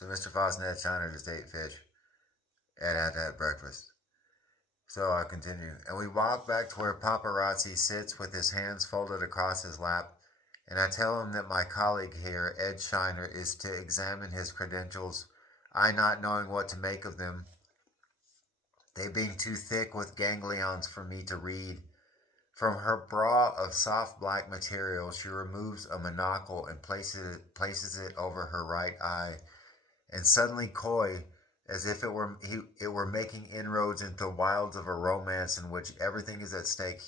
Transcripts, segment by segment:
So Mr. Foss and Ed Shiner just ate fish. Ed had to have breakfast. So I continue. And we walk back to where Paparazzi sits with his hands folded across his lap. And I tell him that my colleague here, Ed Shiner, is to examine his credentials, I not knowing what to make of them, they being too thick with ganglions for me to read. From her bra of soft black material, she removes a monocle and places it over her right eye. And suddenly coy, as if it were making inroads into the wilds of a romance in which everything is at stake.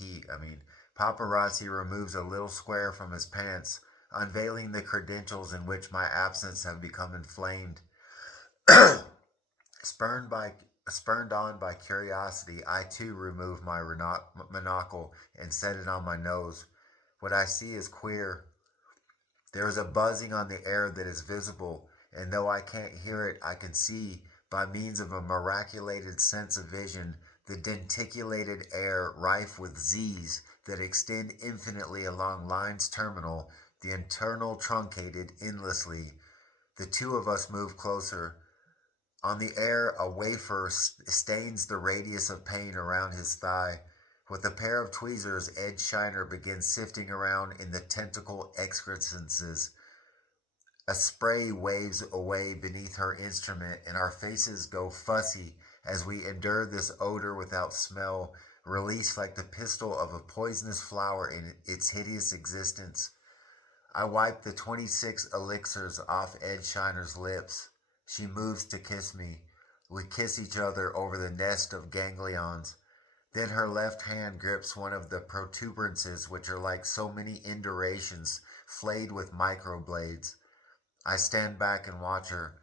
Paparazzi removes a little square from his pants, unveiling the credentials in which my absence have become inflamed. Spurned by Spurned on by curiosity, I too remove my monocle and set it on my nose. What I see is queer. There is a buzzing on the air that is visible, and though I can't hear it, I can see, by means of a miraculated sense of vision, the denticulated air rife with Z's that extend infinitely along lines terminal, the internal truncated endlessly. The two of us move closer. On the air, a wafer stains the radius of pain around his thigh. With a pair of tweezers, Ed Shiner begins sifting around in the tentacle excrescences. A spray waves away beneath her instrument, and our faces go fussy as we endure this odor without smell, released like the pistil of a poisonous flower in its hideous existence. I wipe the 26 elixirs off Ed Shiner's lips. She moves to kiss me. We kiss each other over the nest of ganglions. Then her left hand grips one of the protuberances which are like so many indurations flayed with microblades. I stand back and watch her.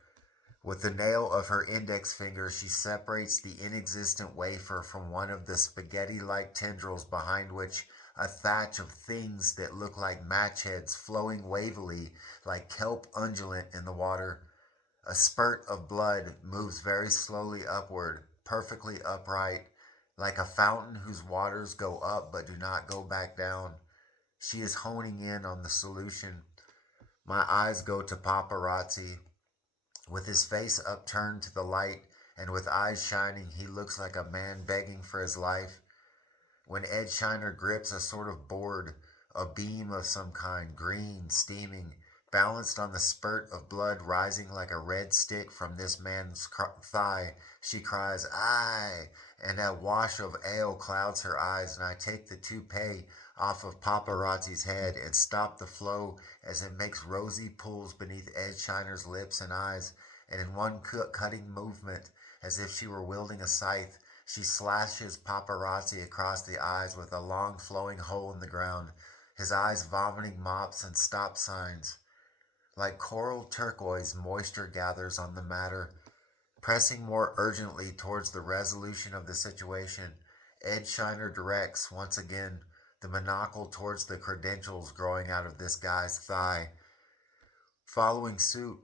With the nail of her index finger, she separates the inexistent wafer from one of the spaghetti-like tendrils behind which a thatch of things that look like match heads flowing wavily like kelp undulant in the water. A spurt of blood moves very slowly upward, perfectly upright, like a fountain whose waters go up but do not go back down. She is honing in on the solution. My eyes go to Paparazzi. With his face upturned to the light and with eyes shining, he looks like a man begging for his life. When Ed Shiner grips a sort of board, a beam of some kind, green, steaming, balanced on the spurt of blood rising like a red stick from this man's thigh, she cries, "Aye!" and a wash of ale clouds her eyes, and I take the toupee off of Paparazzi's head and stop the flow as it makes rosy pools beneath Ed Shiner's lips and eyes, and in one cutting movement, as if she were wielding a scythe, she slashes Paparazzi across the eyes with a long flowing hole in the ground, his eyes vomiting mops and stop signs. Like coral turquoise, moisture gathers on the matter. Pressing more urgently towards the resolution of the situation, Ed Shiner directs, once again, the monocle towards the credentials growing out of this guy's thigh. Following suit,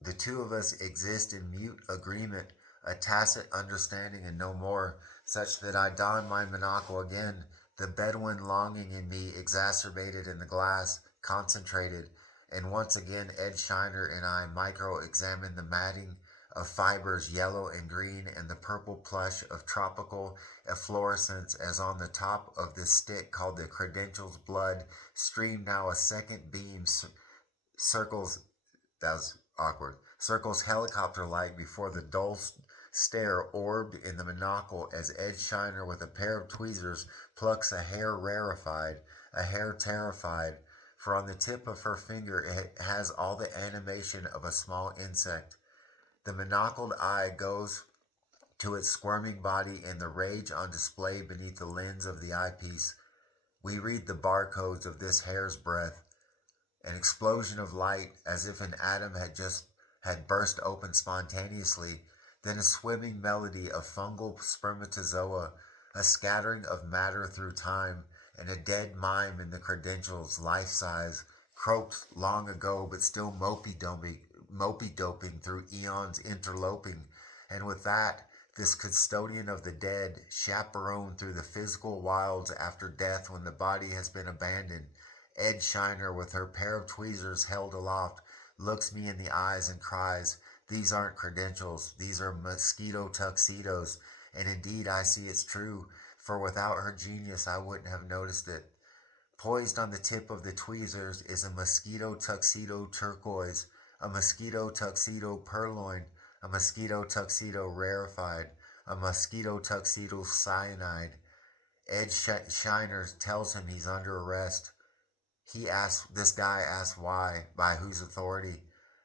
the two of us exist in mute agreement, a tacit understanding and no more, such that I don my monocle again, the Bedouin longing in me exacerbated in the glass, concentrated, and once again Ed Shiner and I micro-examine the matting of fibers yellow and green and the purple plush of tropical efflorescence as on the top of this stick called the credentials blood streamed now a second beam circles, that was awkward, circles helicopter-like before the dull stare orbed in the monocle as Ed Shiner with a pair of tweezers plucks a hair rarefied, a hair terrified, for on the tip of her finger it has all the animation of a small insect. The monocled eye goes to its squirming body and the rage on display beneath the lens of the eyepiece. We read the barcodes of this hair's breadth. An explosion of light, as if an atom had burst open spontaneously, then a swimming melody of fungal spermatozoa, a scattering of matter through time, and a dead mime in the credentials, life-size, croaked long ago but still mopey-doping through eons interloping, and with that, this custodian of the dead, chaperoned through the physical wilds after death when the body has been abandoned, Ed Shiner with her pair of tweezers held aloft, looks me in the eyes and cries, "These aren't credentials, these are mosquito tuxedos." And indeed, I see it's true, for without her genius, I wouldn't have noticed it. Poised on the tip of the tweezers is a mosquito tuxedo turquoise, a mosquito tuxedo purloin, a mosquito tuxedo rarefied, a mosquito tuxedo cyanide. Ed Shiner tells him he's under arrest. This guy asks why, by whose authority.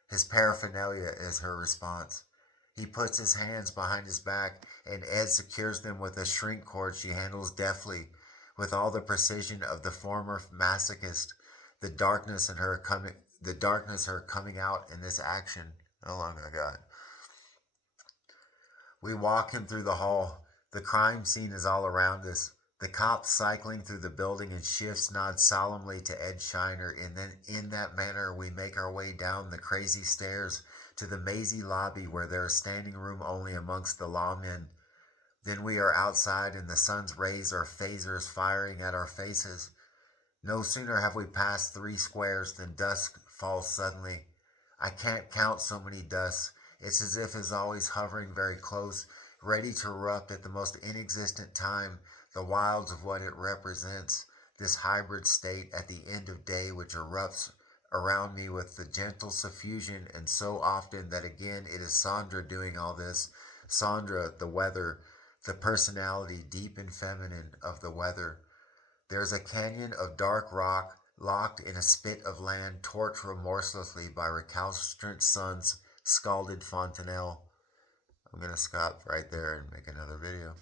His paraphernalia is her response. He puts his hands behind his back, and Ed secures them with a shrink cord she handles deftly, with all the precision of the former masochist. The darkness her coming out in this action. How long I got? We walk him through the hall. The crime scene is all around us. The cop cycling through the building in shifts nods solemnly to Ed Shiner, and then in that manner we make our way down the crazy stairs to the mazy lobby where there is standing room only amongst the lawmen. Then we are outside and the sun's rays are phasers firing at our faces. No sooner have we passed 3 squares than dusk falls suddenly. I can't count so many dusks. It's as if it's always hovering very close, ready to erupt at the most inexistent time, the wilds of what it represents, this hybrid state at the end of day which erupts around me with the gentle suffusion, and so often that again it is Sandra doing all this. Sandra, the weather, the personality deep and feminine of the weather. There's a canyon of dark rock locked in a spit of land torched remorselessly by recalcitrant suns, scalded fontanelle. I'm going to stop right there and make another video.